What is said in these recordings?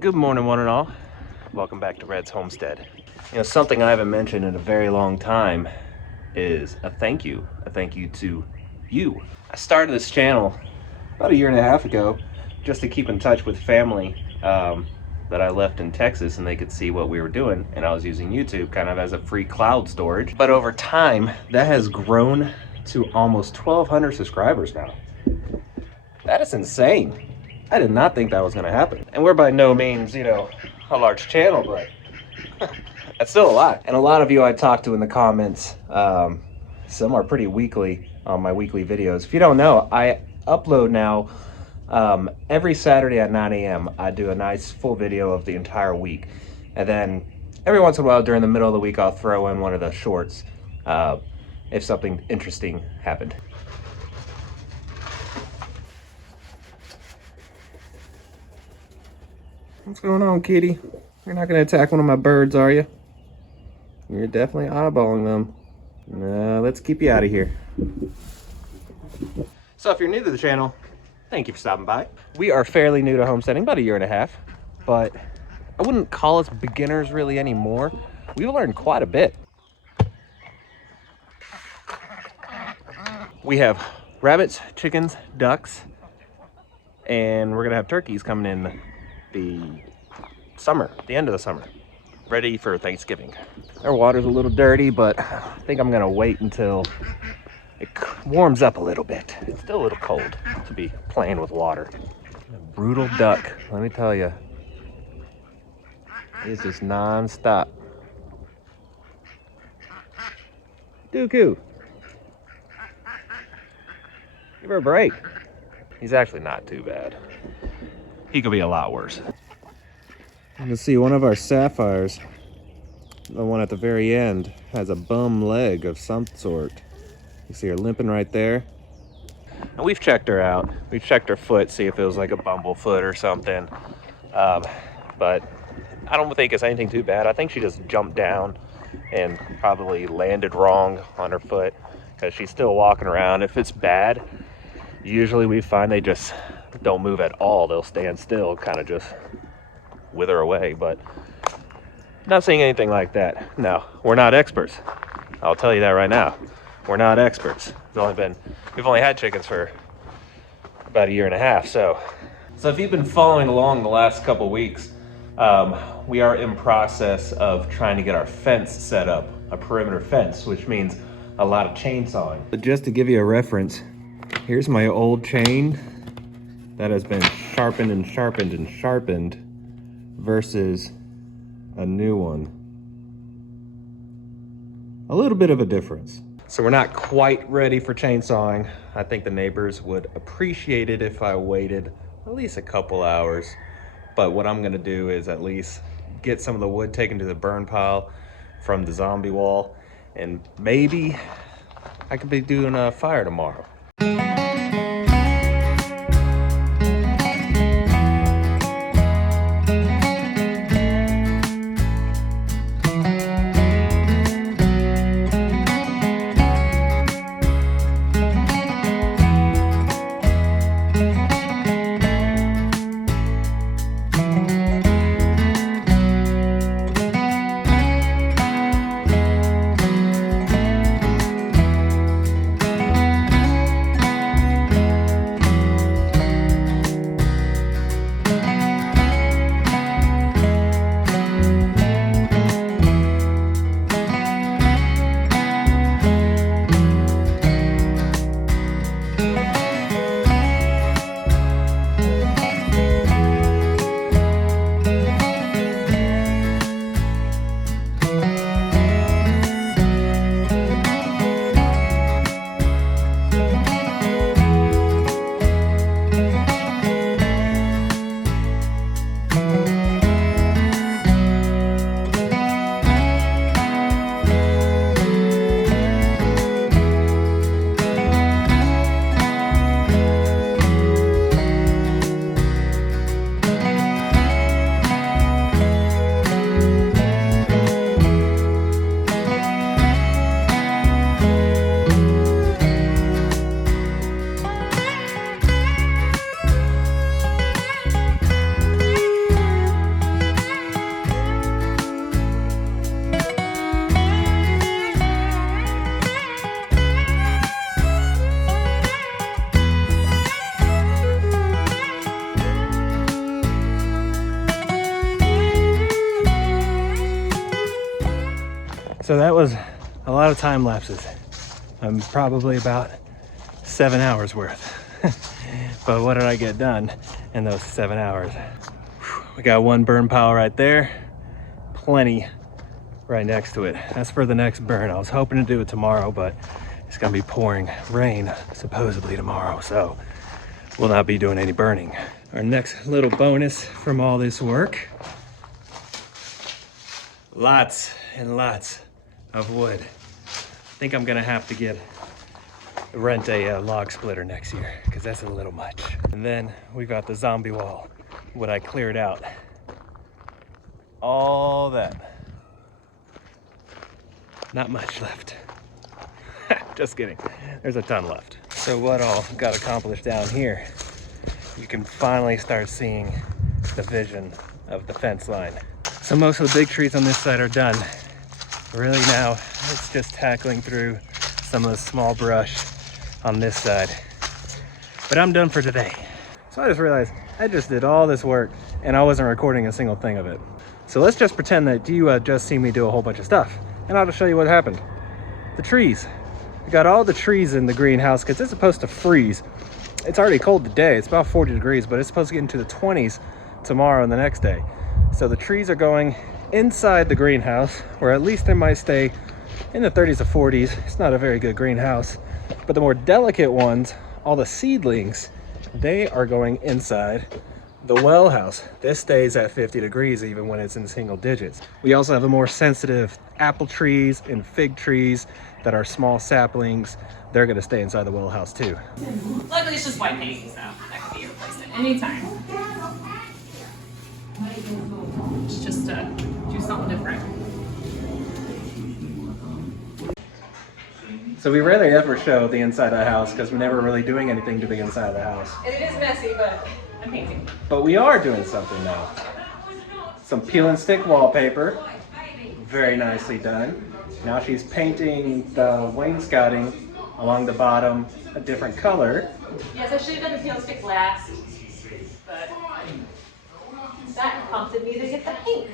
Good morning, one and all. Welcome back to Red's Homestead. You know, something I haven't mentioned in a very long time is a thank you. A thank you to you. I started this channel about a year and a half ago just to keep in touch with family that I left in Texas and they could see what we were doing. And I was using YouTube kind of as a free cloud storage. But over time, that has grown to almost 1,200 subscribers now. That is insane. I did not think that was going to happen. And we're by no means, you know, a large channel, but that's still a lot. And a lot of you I talked to in the comments, some are pretty weekly on my weekly videos. If you don't know, I upload now every Saturday at 9 a.m. I do a nice full video of the entire week. And then every once in a while during the middle of the week, I'll throw in one of the shorts if something interesting happened. What's going on, kitty? You're not gonna attack one of my birds, are you? You're definitely eyeballing them. No, let's keep you out of here. So if you're new to the channel, thank you for stopping by. We are fairly new to homesteading, about a year and a half, but I wouldn't call us beginners really anymore. We've learned quite a bit. We have rabbits, chickens, ducks, and we're gonna have turkeys coming in the summer, the end of the summer, ready for Thanksgiving. Our water's a little dirty, but I think I'm gonna wait until it warms up a little bit. It's still a little cold to be playing with water. A brutal duck, let me tell you. It's just non-stop. Dooku. Give her a break. He's actually not too bad. He could be a lot worse. You can see one of our sapphires, the one at the very end, has a bum leg of some sort. You see her limping right there. And we've checked her out. We've checked her foot, see if it was like a bumblefoot or something. But I don't think it's anything too bad. I think she just jumped down and probably landed wrong on her foot because she's still walking around. If it's bad, usually we find they just don't move at all. They'll stand still, kind of just wither away, but not seeing anything like that. No, we're not experts. I'll tell you that right now. We're not experts. We've only had chickens for about a year and a half, so if you've been following along the last couple weeks, we are in process of trying to get our fence set up, a perimeter fence, which means a lot of chainsawing. But just to give you a reference, here's my old chain that has been sharpened and sharpened and sharpened versus a new one. A little bit of a difference. So we're not quite ready for chainsawing. I think the neighbors would appreciate it if I waited at least a couple hours. But what I'm gonna do is at least get some of the wood taken to the burn pile from the zombie wall, and maybe I could be doing a fire tomorrow. So that was a lot of time lapses. Probably about 7 hours worth. But what did I get done in those 7 hours? We got one burn pile right there, plenty right next to it. That's for the next burn. I was hoping to do it tomorrow, but it's gonna be pouring rain supposedly tomorrow, so we'll not be doing any burning. Our next little bonus from all this work, lots and lots of wood. I think I'm gonna have to rent a log splitter next year, because that's a little much. And then we got the zombie wall, what I cleared out. All that. Not much left. Just kidding. There's a ton left. So what all got accomplished down here, you can finally start seeing the vision of the fence line. So most of the big trees on this side are done. Really now, it's just tackling through some of the small brush on this side. But I'm done for today. So I just realized I just did all this work and I wasn't recording a single thing of it. So let's just pretend that you just see me do a whole bunch of stuff, and I'll just show you what happened. The trees. We got all the trees in the greenhouse because it's supposed to freeze. It's already cold today. It's about 40 degrees, but it's supposed to get into the 20s tomorrow and the next day. So the trees are going inside the greenhouse, or at least they might stay in the 30s to 40s. It's not a very good greenhouse. But the more delicate ones, all the seedlings, they are going inside the well house. This stays at 50 degrees even when it's in single digits. We also have the more sensitive apple trees and fig trees that are small saplings. They're gonna stay inside the well house too. Luckily it's just white paint, so that can be replaced at any time. It's just to do something different. So we rarely ever show the inside of the house because we're never really doing anything to the inside of the house. And it is messy, but I'm painting. But we are doing something now. Some peel and stick wallpaper. Very nicely done. Now she's painting the wainscoting along the bottom a different color. Yes, I should have done the peel and stick last, but that prompted me to get the paint.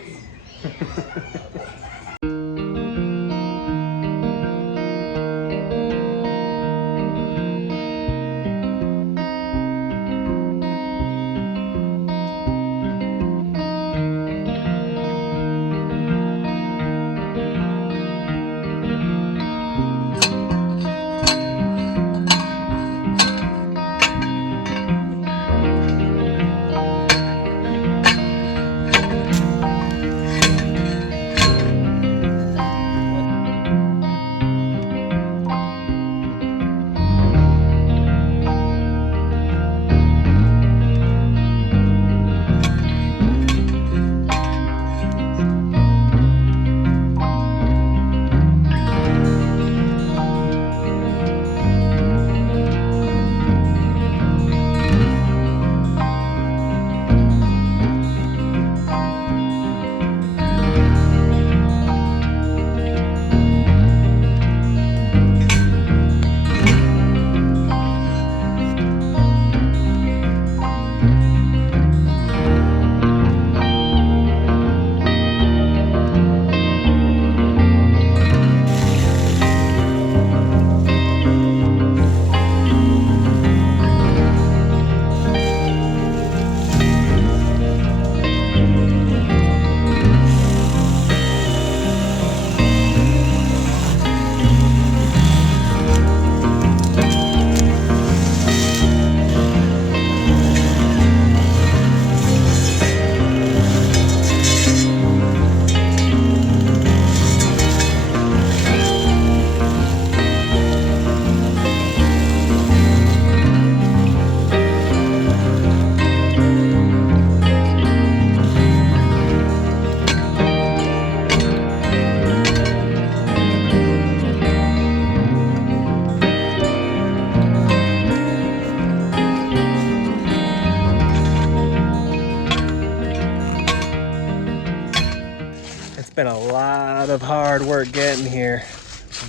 Been a lot of hard work getting here,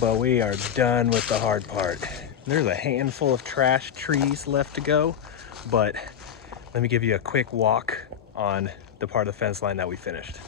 but we are done with the hard part. There's a handful of trash trees left to go, but let me give you a quick walk on the part of the fence line that we finished.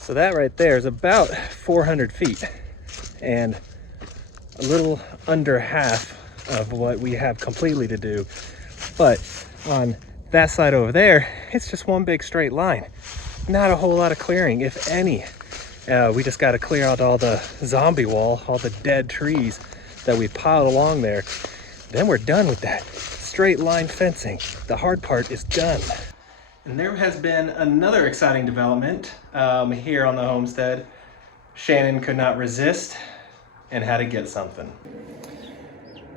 So that right there is about 400 feet and a little under half of what we have completely to do. But on that side over there, it's just one big straight line. Not a whole lot of clearing, if any. We just got to clear out all the zombie wall, all the dead trees that we piled along there. Then we're done with that straight line fencing. The hard part is done. And there has been another exciting development here on the homestead. Shannon could not resist and had to get something.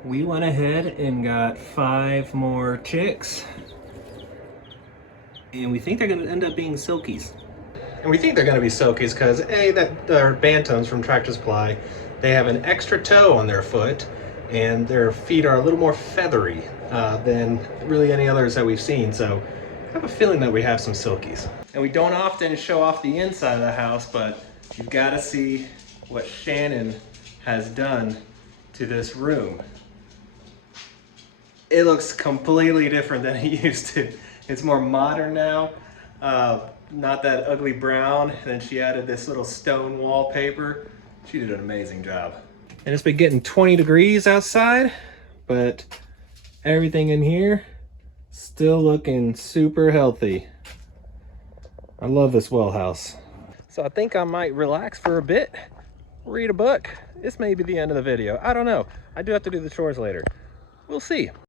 We went ahead and got 5 more chicks. And we think they're gonna end up being silkies. And we think they're gonna be silkies because A, that they're bantams from Tractor Supply. They have an extra toe on their foot and their feet are a little more feathery than really any others that we've seen. So I have a feeling that we have some silkies. And we don't often show off the inside of the house, but you've gotta see what Shannon has done to this room. It looks completely different than it used to. It's more modern now, not that ugly brown. And then she added this little stone wallpaper. She did an amazing job. And it's been getting 20 degrees outside, but everything in here still looking super healthy. I love this well house. So I think I might relax for a bit, read a book. This may be the end of the video. I don't know. I do have to do the chores later. We'll see.